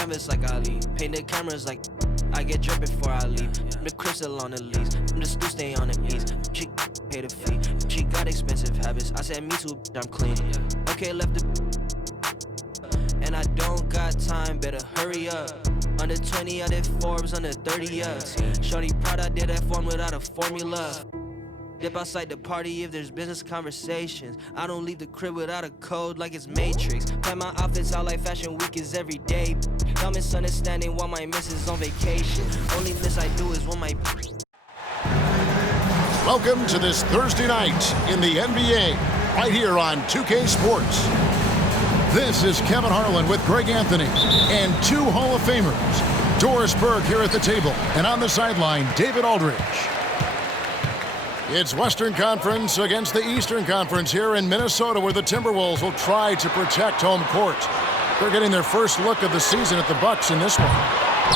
canvas like Ali. Paint the cameras like I get drip before I leave. I'm the crystal on the lease. I'm the stew stay on the ease. She pay the fee. She got expensive habits. I said me too, I'm clean. Okay, left the and I don't got time, better hurry up. Under 20, I did Forbes, under 30 up. Shorty proud I did that form without a formula. Dip outside the party if there's business conversations. I don't leave the crib without a code like it's Matrix. Plan my outfits out like Fashion Week is every day. Y'all misunderstanding while my missus on vacation. Only miss I do is when my... Welcome to this Thursday night in the NBA, right here on 2K Sports. This is Kevin Harlan with Greg Anthony and two Hall of Famers. Doris Burke here at the table, and on the sideline, David Aldridge. It's Western Conference against the Eastern Conference here in Minnesota, where the Timberwolves will try to protect home court. They're getting their first look of the season at the Bucks in this one.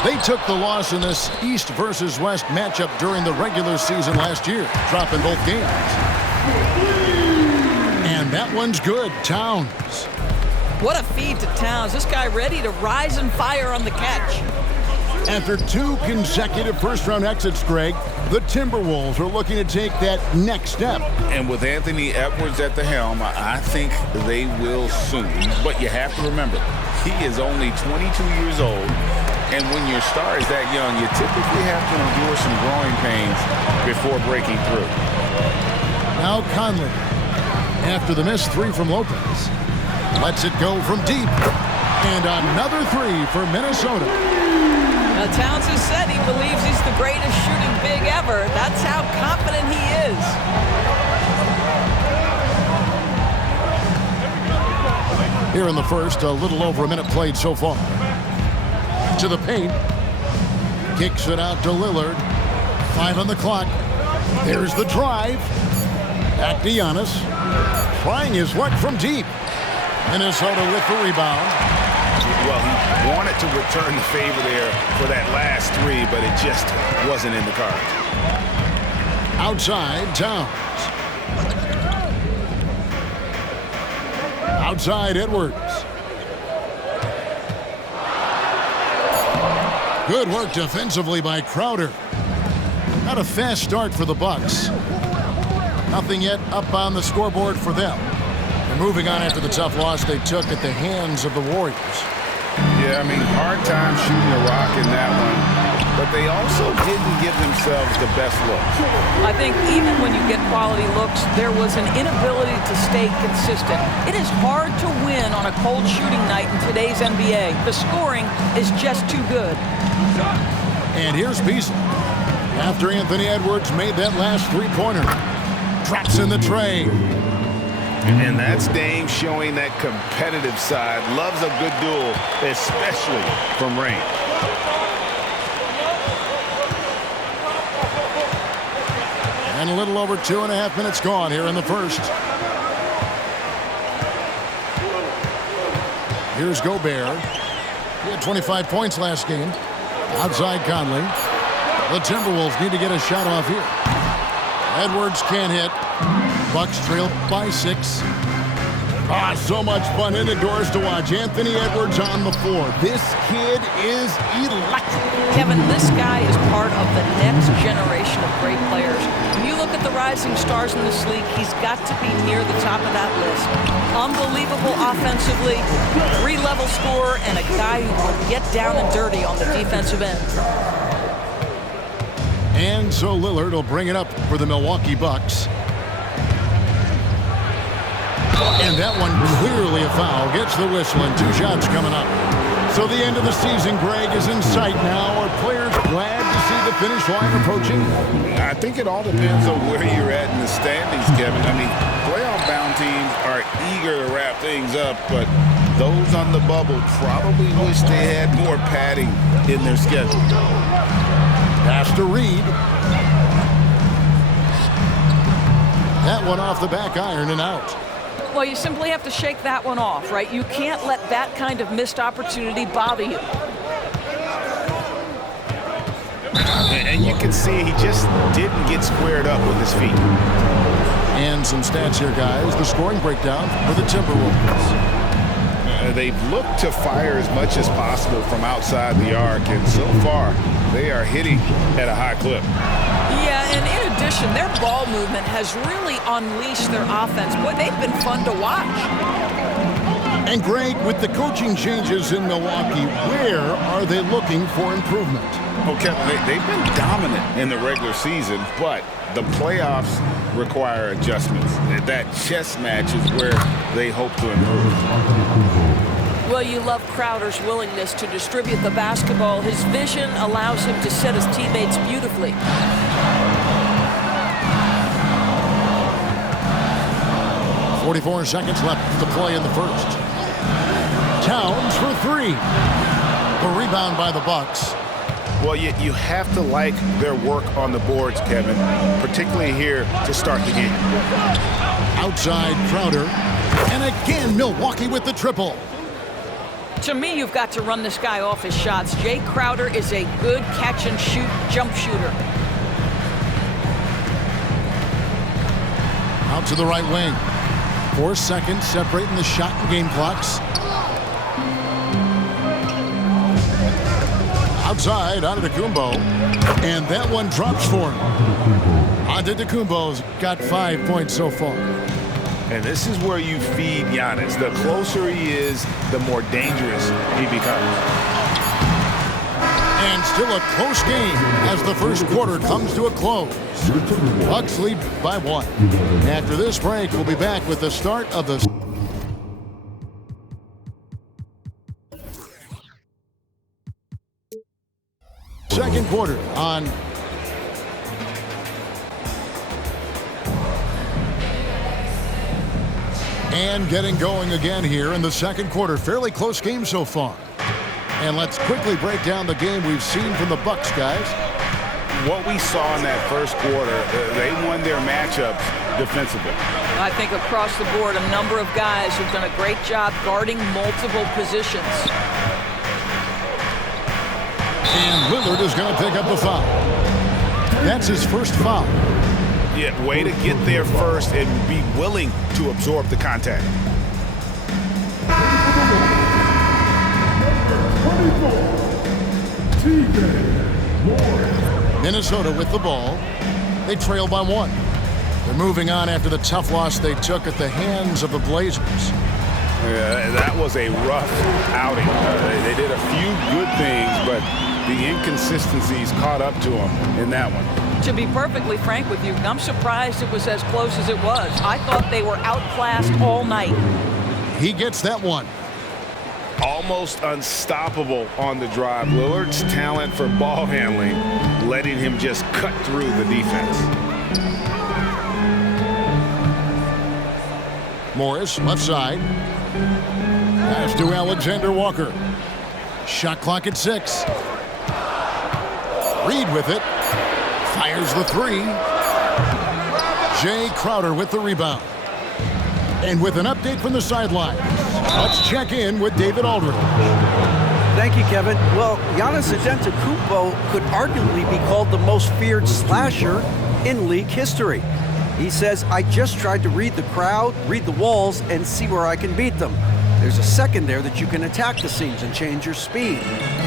They took the loss in this East versus West matchup during the regular season last year, dropping both games. And that one's good. Towns. What a feed to Towns. This guy ready to rise and fire on the catch. After two consecutive first-round exits, Greg, the Timberwolves are looking to take that next step. And with Anthony Edwards at the helm, I think they will soon. But you have to remember, he is only 22 years old. And when your star is that young, you typically have to endure some growing pains before breaking through. Now Conley, after the missed three from Lopez, lets it go from deep. And another three for Minnesota. Now, Towns has said he believes he's the greatest shooting big ever. That's how confident he is. Here in the first, a little over a minute played so far. To the paint. Kicks it out to Lillard. 5 on the clock. There's the drive. Back to Giannis. Trying his luck from deep. Minnesota with the rebound. Well, he wanted to return the favor there for that last three, but it just wasn't in the cards. Outside, Towns. Outside, Edwards. Good work defensively by Crowder. Not a fast start for the Bucks. Nothing yet up on the scoreboard for them. They're moving on after the tough loss they took at the hands of the Warriors. Yeah, I mean, hard time shooting the rock in that one, but they also didn't give themselves the best look. I think even when you get quality looks, there was an inability to stay consistent. It is hard to win on a cold shooting night in today's NBA. The scoring is just too good. And here's Beasley. After Anthony Edwards made that last three-pointer, drops in the tray. And that's Dame showing that competitive side. Loves a good duel, especially from range. And a little over 2.5 minutes gone here in the first. Here's Gobert. He had 25 points last game. Outside Conley. The Timberwolves need to get a shot off here. Edwards can't hit. Bucks trail by 6. So much fun in the doors to watch. Anthony Edwards on the floor. This kid is electric. Kevin, this guy is part of the next generation of great players. When you look at the rising stars in this league, he's got to be near the top of that list. Unbelievable offensively, 3-level scorer, and a guy who will get down and dirty on the defensive end. And so Lillard will bring it up for the Milwaukee Bucks. And that one clearly a foul. Gets the whistle and 2 shots coming up. So the end of the season, Greg, is in sight now. Are players glad to see the finish line approaching? I think it all depends on where you're at in the standings, Kevin. I mean, playoff-bound teams are eager to wrap things up, but those on the bubble probably wish they had more padding in their schedule. Pass to Reed. That one off the back iron and out. Well, you simply have to shake that one off, right? You can't let that kind of missed opportunity bother you. And you can see he just didn't get squared up with his feet. And some stats here, guys. The scoring breakdown for the Timberwolves. They've looked to fire as much as possible from outside the arc, and so far they are hitting at a high clip. Yeah, and in addition, their ball movement has really unleashed their offense. Boy, they've been fun to watch. And Greg, with the coaching changes in Milwaukee, where are they looking for improvement? Well, Kevin, they've been dominant in the regular season, but the playoffs require adjustments. That chess match is where they hope to improve. Well, you love Crowder's willingness to distribute the basketball. His vision allows him to set his teammates beautifully. .44 seconds left to play in the first. Towns for three. The rebound by the Bucks. Well, you have to like their work on the boards, Kevin, particularly here to start the game. Outside Crowder. And again, Milwaukee with the triple. To me, you've got to run this guy off his shots. Jay Crowder is a good catch-and-shoot jump shooter. Out to the right wing. 4 seconds separating the shot and game clocks. Outside, Antetokounmpo. And that one drops for him. Antetokounmpo's got 5 points so far. And this is where you feed Giannis. The closer he is, the more dangerous he becomes. And still a close game as the first quarter comes to a close. Bucks lead by 1. After this break, we'll be back with the start of the second quarter on and getting going again here in the second quarter. Fairly close game so far. And let's quickly break down the game we've seen from the Bucks, guys. What we saw in that first quarter, they won their matchups defensively. I think across the board, a number of guys have done a great job guarding multiple positions. And Lillard is going to pick up the foul. That's his first foul. Yeah, way to get there first and be willing to absorb the contact. Minnesota with the ball. They trail by 1. They're moving on after the tough loss they took at the hands of the Blazers. Yeah, that was a rough outing. They did a few good things, but the inconsistencies caught up to them in that one. To be perfectly frank with you, I'm surprised it was as close as it was. I thought they were outclassed all night. He gets that one. Almost unstoppable on the drive. Lillard's talent for ball handling, letting him just cut through the defense. Morris, left side. Pass to Alexander Walker. Shot clock at 6. Reed with it. Fires the 3. Jay Crowder with the rebound. And with an update from the sideline, let's check in with David Aldridge. Thank you, Kevin. Well, Giannis Antetokounmpo could arguably be called the most feared slasher in league history. He says, I just tried to read the crowd, read the walls, and see where I can beat them. There's a second there that you can attack the seams and change your speed.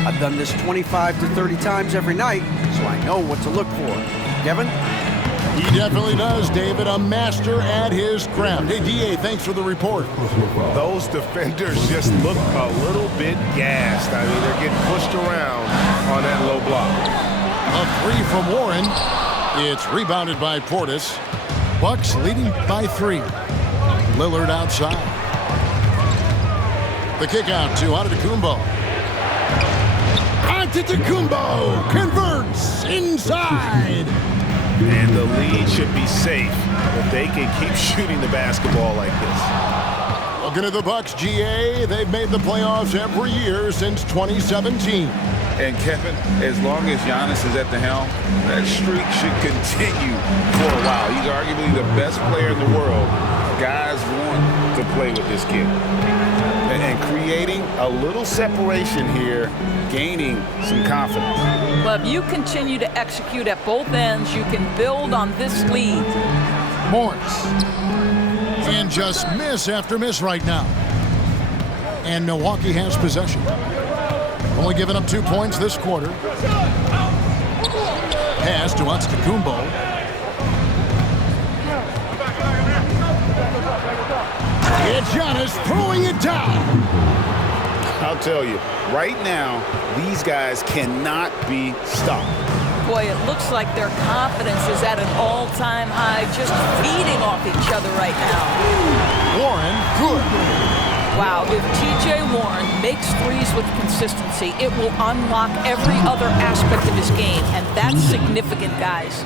I've done this 25 to 30 times every night, so I know what to look for. Kevin? He definitely does, David. A master at his craft. Hey, D.A., thanks for the report. Those defenders just look a little bit gassed. I mean, they're getting pushed around on that low block. A 3 from Warren. It's rebounded by Portis. Bucks leading by 3. Lillard outside. The kick out to Antetokounmpo. Antetokounmpo converts inside. And the lead should be safe if they can keep shooting the basketball like this. Looking at the Bucks, GA, they've made the playoffs every year since 2017. And Kevin, as long as Giannis is at the helm, that streak should continue for a while. He's arguably the best player in the world. Guys want to play with this kid. And creating a little separation here, gaining some confidence. But if you continue to execute at both ends, you can build on this lead. Morris. And just miss after miss right now. And Milwaukee has possession. Only given up 2 points this quarter. Pass to Antetokounmpo. It's Giannis throwing it down. I'll tell you, right now, these guys cannot be stopped. Boy, it looks like their confidence is at an all-time high, just feeding off each other right now. Warren, good. Wow, if T.J. Warren makes threes with consistency, it will unlock every other aspect of his game, and that's significant, guys.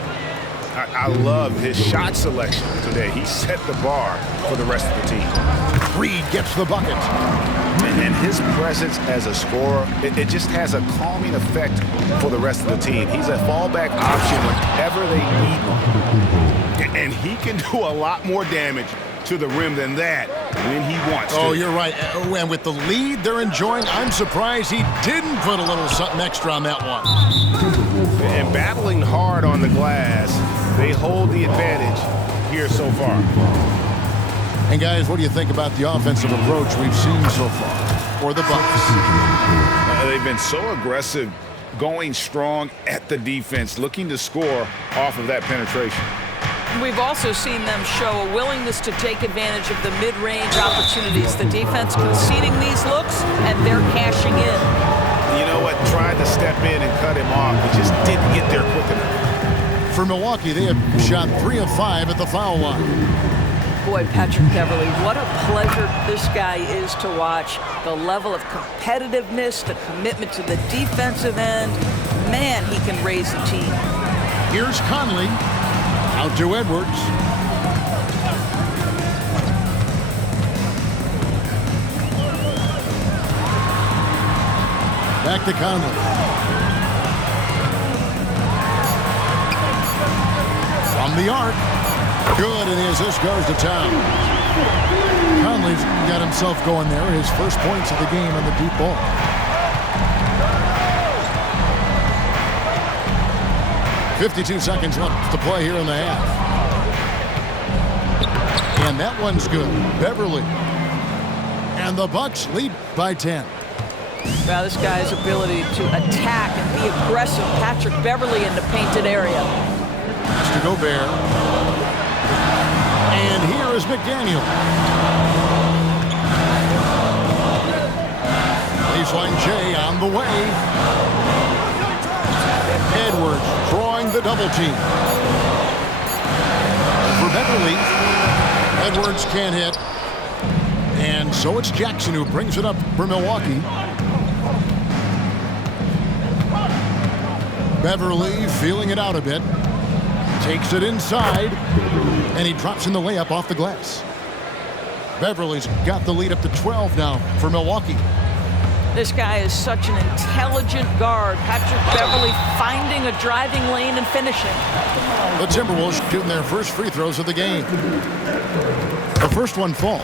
I love his shot selection today. He set the bar for the rest of the team. Reed gets the bucket. And his presence as a scorer, it just has a calming effect for the rest of the team. He's a fallback option whenever they need one. And he can do a lot more damage to the rim than that when he wants to. Oh, you're right. And with the lead they're enjoying, I'm surprised he didn't put a little something extra on that one. And battling hard on the glass, they hold the advantage here so far. And guys, what do you think about the offensive approach we've seen so far for the Bucks? They've been so aggressive, going strong at the defense, looking to score off of that penetration. We've also seen them show a willingness to take advantage of the mid-range opportunities. The defense conceding these looks, and they're cashing in. You know what? Tried to step in and cut him off, but just didn't get there quick enough. For Milwaukee, they have shot 3 of 5 at the foul line. Boy, Patrick Beverley, what a pleasure this guy is to watch. The level of competitiveness, the commitment to the defensive end. Man, he can raise the team. Here's Conley. Out to Edwards. Back to Conley. From the arc. Good, and the assist goes to town. Conley's got himself going there. His first points of the game on the deep ball. .52 seconds left to play here in the half. And that one's good. Beverley. And the Bucks lead by 10. Well, this guy's ability to attack and be aggressive. Patrick Beverley in the painted area. Has to Gobert. And here is McDaniel. Baseline J on the way. Edwards drawing the double team. For Beverley, Edwards can't hit. And so it's Jackson who brings it up for Milwaukee. Beverley feeling it out a bit. Takes it inside. And he drops in the layup off the glass. Beverley's got the lead up to 12 now for Milwaukee. This guy is such an intelligent guard. Patrick Beverley finding a driving lane and finishing. The Timberwolves shooting their first free throws of the game. The first one falls.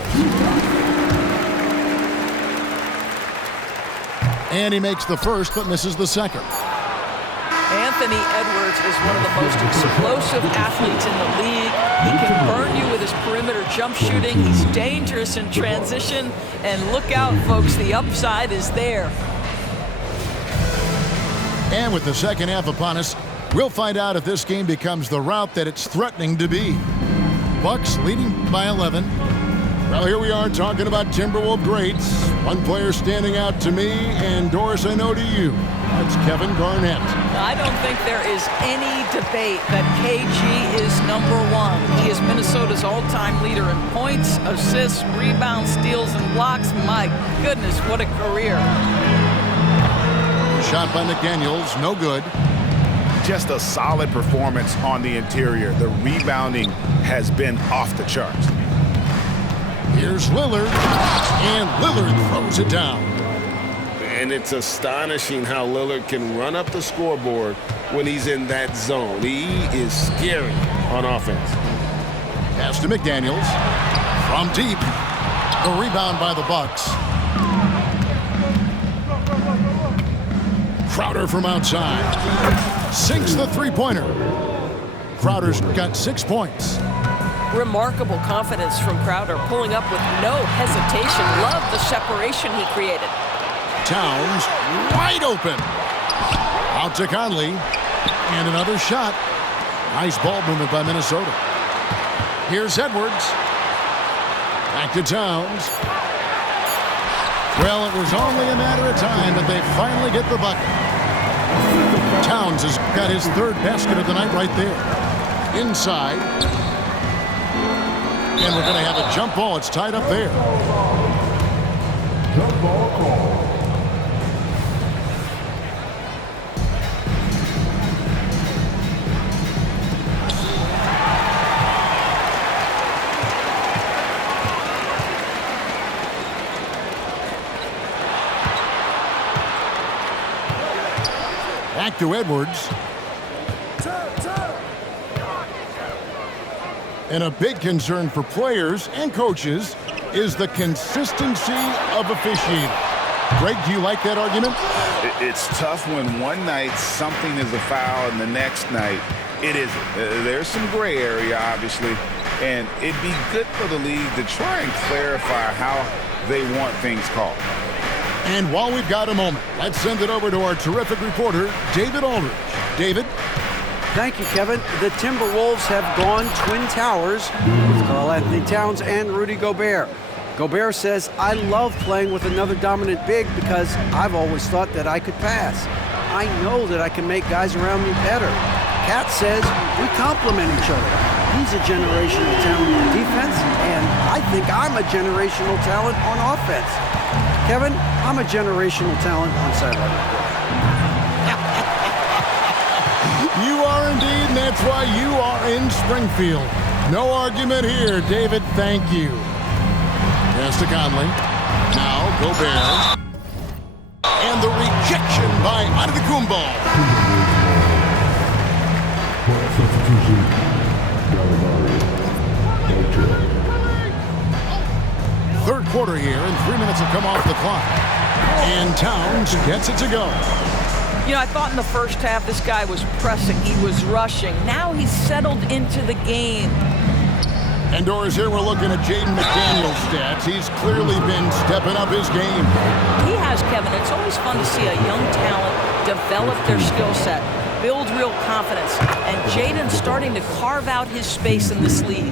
And he makes the first but misses the second. Anthony Edwards is one of the most explosive athletes in the league. He can burn you with his perimeter jump shooting. He's dangerous in transition. And look out, folks, the upside is there. And with the second half upon us, we'll find out if this game becomes the rout that it's threatening to be. Bucks leading by 11. Well, here we are talking about Timberwolves greats. One player standing out to me, and Doris, I know to you. That's Kevin Garnett. I don't think there is any debate that KG is #1. He is Minnesota's all-time leader in points, assists, rebounds, steals, and blocks. My goodness, what a career. Shot by McDaniels, no good. Just a solid performance on the interior. The rebounding has been off the charts. Here's Lillard, and Lillard throws it down. And it's astonishing how Lillard can run up the scoreboard when he's in that zone. He is scary on offense. Pass to McDaniels. From deep. The rebound by the Bucks. Crowder from outside. Sinks the three-pointer. Crowder's got 6 points. Remarkable confidence from Crowder, pulling up with no hesitation. Love the separation he created. Towns wide open. Out to Conley. And another shot. Nice ball movement by Minnesota. Here's Edwards. Back to Towns. Well, it was only a matter of time, but they finally get the bucket. Towns has got his third basket of the night right there. Inside. And we're going to have a jump ball. It's tied up there. Jump ball call. Back to Edwards. And a big concern for players and coaches is the consistency of officiating. Greg, do you like that argument? It's tough when one night something is a foul and the next night it isn't. There's some gray area, obviously, and it'd be good for the league to try and clarify how they want things called. And while we've got a moment, let's send it over to our terrific reporter, David Aldridge. David? Thank you, Kevin. The Timberwolves have gone Twin Towers with Karl-Anthony Towns and Rudy Gobert. Gobert says, I love playing with another dominant big because I've always thought that I could pass. I know that I can make guys around me better. Cat says, we complement each other. He's a generational talent on defense, and I think I'm a generational talent on offense. Kevin, I'm a generational talent on sideline. You are indeed, and that's why you are in Springfield. No argument here, David. Thank you. Pass to Conley. Now Gobert. And the rejection by Antetokounmpo. Third quarter here, and 3 minutes have come off the clock. And Towns gets it to go. You know, I thought in the first half this guy was pressing, he was rushing. Now he's settled into the game. And Doris, here we're looking at Jaden McDaniel's stats. He's clearly been stepping up his game. He has, Kevin. It's always fun to see a young talent develop their skill set, build real confidence. And Jaden's starting to carve out his space in this league.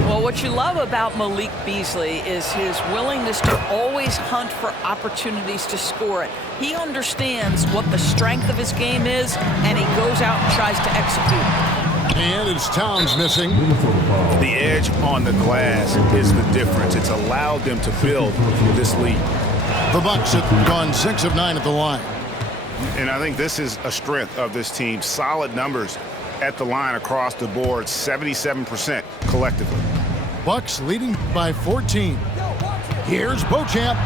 Well, what you love about Malik Beasley is his willingness to always hunt for opportunities to score it. He understands what the strength of his game is, and he goes out and tries to execute. And it's Towns missing. The edge on the glass is the difference. It's allowed them to build this lead. The Bucks have gone 6 of 9 at the line. And I think this is a strength of this team. Solid numbers at the line across the board, 77% collectively. Bucks leading by 14. Here's Beauchamp.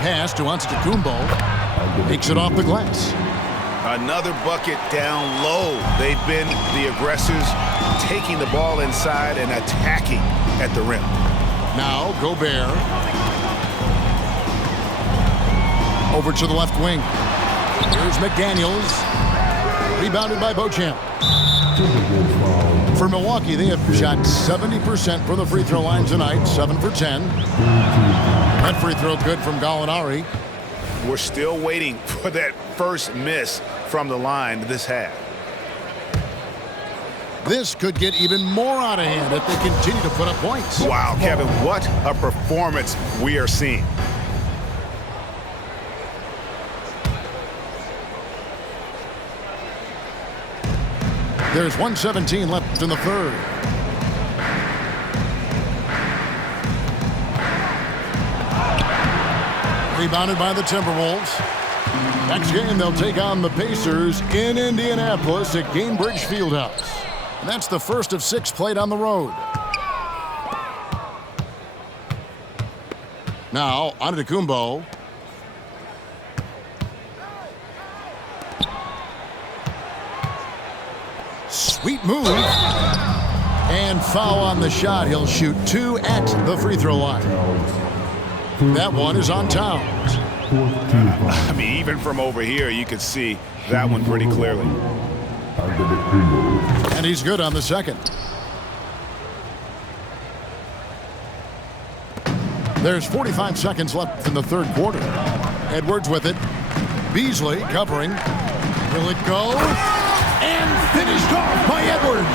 Pass to Antetokounmpo. Takes it off the glass. Another bucket down low. They've been the aggressors, taking the ball inside and attacking at the rim. Now Gobert. Over to the left wing. Here's McDaniels. Rebounded by Beauchamp. For Milwaukee, they have shot 70% from the free throw line tonight, 7 for 10. That free throw good from Gallinari. We're still waiting for that first miss from the line this half. This could get even more out of hand if they continue to put up points. Wow, Kevin, what a performance we are seeing. There's 1:17 left in the third. Rebounded by the Timberwolves. Next game, they'll take on the Pacers in Indianapolis at Gainbridge Fieldhouse. And that's the first of 6 played on the road. Now, Antetokounmpo. Sweet move. And foul on the shot. He'll shoot 2 at the free throw line. That one is on Towns. I mean, even from over here, you could see that one pretty clearly. And he's good on the second. There's 45 seconds left in the third quarter. Edwards with it. Beasley covering. Will it go? And finished off by Edwards.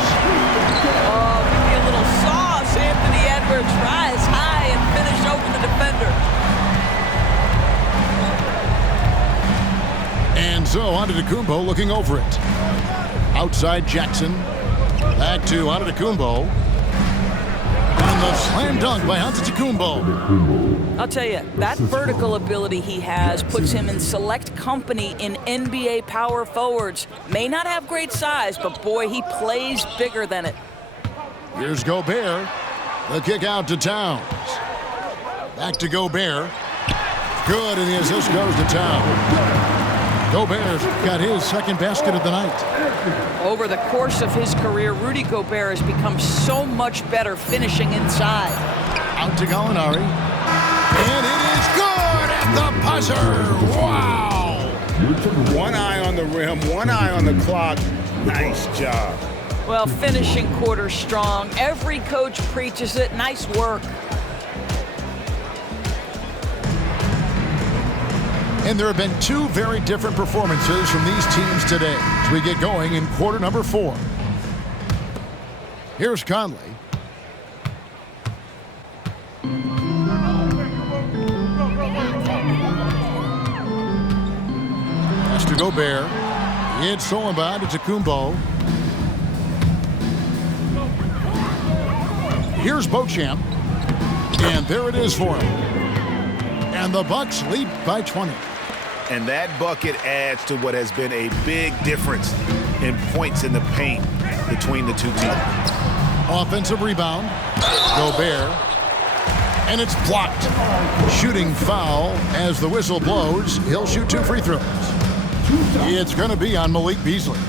Oh, maybe a little sauce. Anthony Edwards rise high and finish over the defender. And so Antetokounmpo looking over it. Outside Jackson. Back to Antetokounmpo. And the slam dunk by Antetokounmpo. I'll tell you, that vertical ability he has puts him in select company in NBA power forwards. May not have great size, but boy, he plays bigger than it. Here's Gobert. The kick out to Towns. Back to Gobert. Good, and the assist goes to Towns. Gobert's got his second basket of the night. Over the course of his career, Rudy Gobert has become so much better finishing inside. Out to Gallinari. And it is good at the buzzer. Wow! One eye on the rim, one eye on the clock. Nice job. Well, finishing quarter strong. Every coach preaches it. Nice work. And there have been two very different performances from these teams today as we get going in quarter number 4. Here's Conley. Pass to Gobert. It's stolen by Antetokounmpo. Here's Beauchamp. And there it is for him. And the Bucks lead by 20. And that bucket adds to what has been a big difference in points in the paint between the two teams. Offensive rebound. Gobert. And it's blocked. Shooting foul as the whistle blows. He'll shoot 2 free throws. It's going to be on Malik Beasley.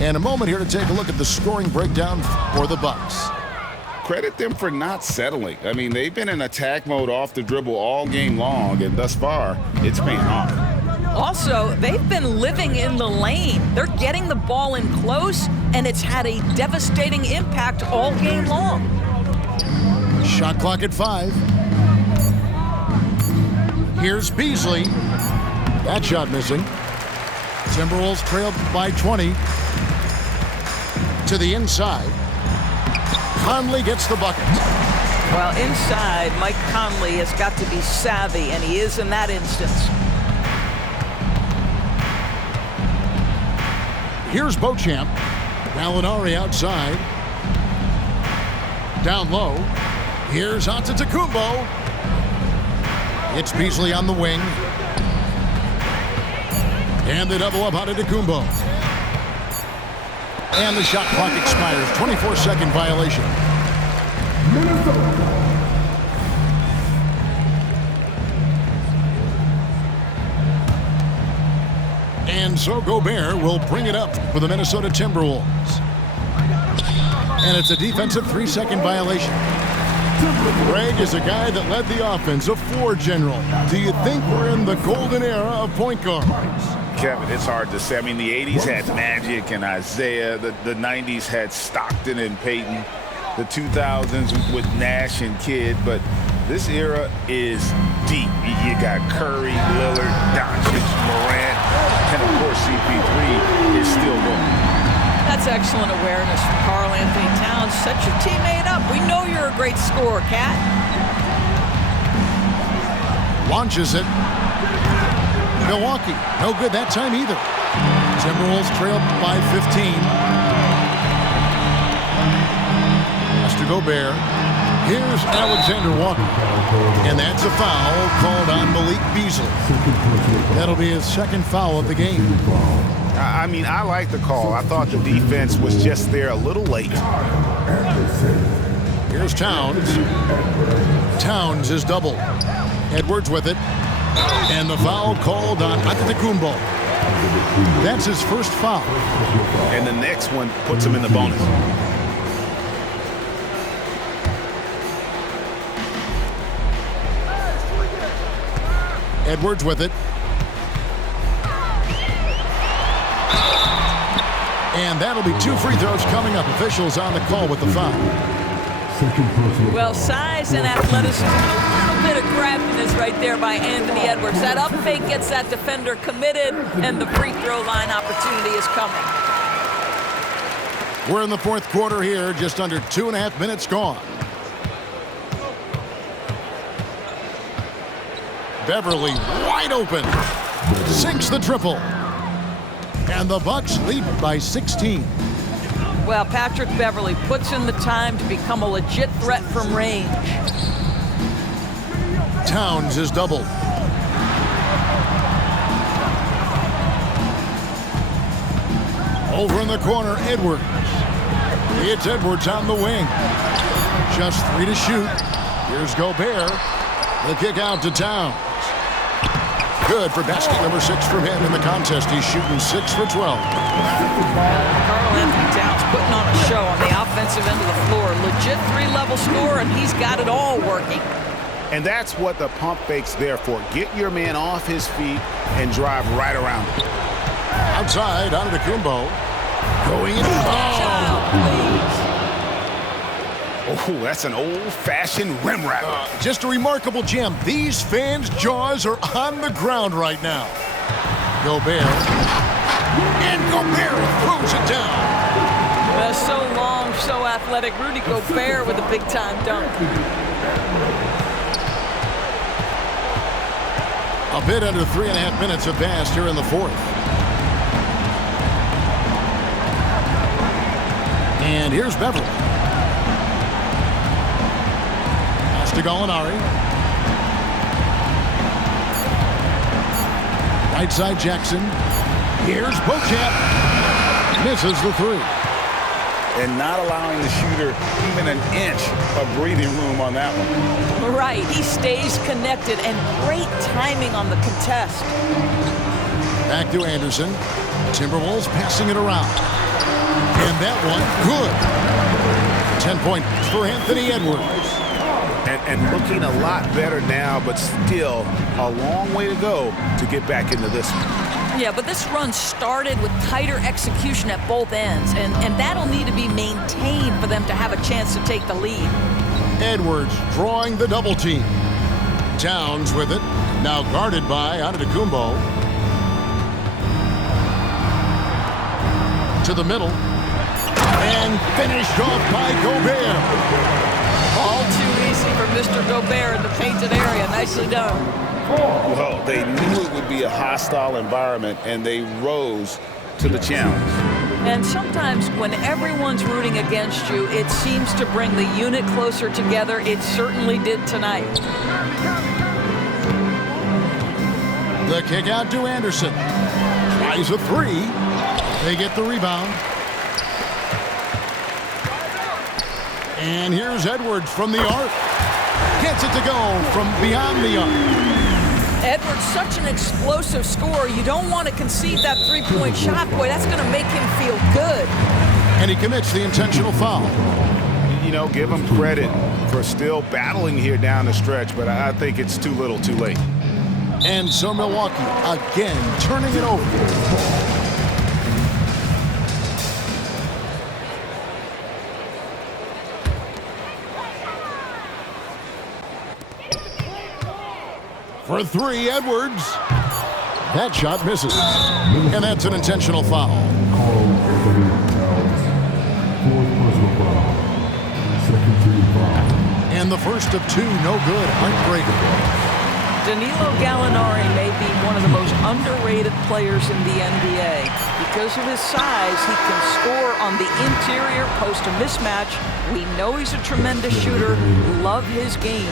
And a moment here to take a look at the scoring breakdown for the Bucks. Credit them for not settling. I mean, they've been in attack mode off the dribble all game long, and thus far, it's paying off. Also, they've been living in the lane. They're getting the ball in close, and it's had a devastating impact all game long. Shot clock at 5. Here's Beasley. That shot missing. Timberwolves trailed by 20. To the inside. Conley gets the bucket. Well, inside, Mike Conley has got to be savvy, and he is in that instance. Here's Beauchamp. Gallinari outside. Down low. Here's Antetokounmpo. It's Beasley on the wing. And they double up Antetokounmpo. And the shot clock expires. 24-second violation. And so Gobert will bring it up for the Minnesota Timberwolves. And it's a defensive 3-second violation. Greg is a guy that led the offense, a floor general. Do you think we're in the golden era of point guards? Kevin, it's hard to say. I mean, the 80s had Magic and Isaiah. The 90s had Stockton and Peyton. The 2000s with Nash and Kidd. But this era is deep. You got Curry, Lillard, Doncic, Morant, and of course CP3 is still going. That's excellent awareness from Karl Anthony Towns. Set your teammate up. We know you're a great scorer, Cat. Launches it. Milwaukee, no good that time either. Timberwolves trailed by 15. Pass to Gobert. Here's Alexander Walker. And that's a foul called on Malik Beasley. That'll be his second foul of the game. I mean, I like the call. I thought the defense was just there a little late. Here's Towns. Towns is doubled. Edwards with it. And the foul called on Antetokounmpo. That's his first foul. And the next one puts him in the bonus. Edwards with it. And that'll be 2 free throws coming up. Officials on the call with the foul. Well, size and athleticism and a little bit of craftiness right there by Anthony Edwards. That up fake gets that defender committed, and the free throw line opportunity is coming. We're in the fourth quarter here, just under 2.5 minutes gone. Beverly wide open, sinks the triple, and the Bucks lead by 16. Well, Patrick Beverly puts in the time to become a legit threat from range. Towns is doubled. Over in the corner, Edwards. It's Edwards on the wing. Just 3 to shoot. Here's Gobert. The kick out to Towns. Good for basket number 6 from him in the contest. He's shooting 6 for 12. Karl-Anthony Towns putting on a show on the offensive end of the floor. Legit 3-level scorer, and he's got it all working. And that's what the pump fake's there for. Get your man off his feet and drive right around him. Outside, Antetokounmpo. Going in. Oh, that's an old-fashioned rim wrap. Just a remarkable gem. These fans' jaws are on the ground right now. Gobert. And Gobert throws it down. So long, so athletic. Rudy Gobert with a big-time dunk. A bit under 3.5 minutes have passed here in the fourth. And here's Beverly. Pass to Gallinari. Right side Jackson. Here's Beauchamp. Misses the 3. And not allowing the shooter even an inch of breathing room on that one. Right, he stays connected, and great timing on the contest. Back to Anderson. Timberwolves passing it around. And that one, good. 10 points for Anthony Edwards. And looking a lot better now, but still a long way to go to get back into this one. Yeah, but this run started with tighter execution at both ends, and that'll need to be maintained for them to have a chance to take the lead. Edwards drawing the double team. Towns with it, now guarded by Antetokounmpo. To the middle, and finished off by Gobert. All too easy for Mr. Gobert in the painted area. Nicely done. Well, they knew it would be a hostile environment, and they rose to the challenge. And sometimes when everyone's rooting against you, it seems to bring the unit closer together. It certainly did tonight. The kick out to Anderson. Tries a 3. They get the rebound. And here's Edwards from the arc. Gets it to go from beyond the arc. Edwards, such an explosive scorer. You don't want to concede that three-point shot. Boy, that's going to make him feel good. And he commits the intentional foul. You know, give him credit for still battling here down the stretch, but I think it's too little too late. And so Milwaukee again turning it over. For 3, Edwards. That shot misses. And that's an intentional foul. And the first of 2, no good. Heartbreaker. Danilo Gallinari may be one of the most underrated players in the NBA. Because of his size, he can score on the interior, post a mismatch. We know he's a tremendous shooter. Love his game.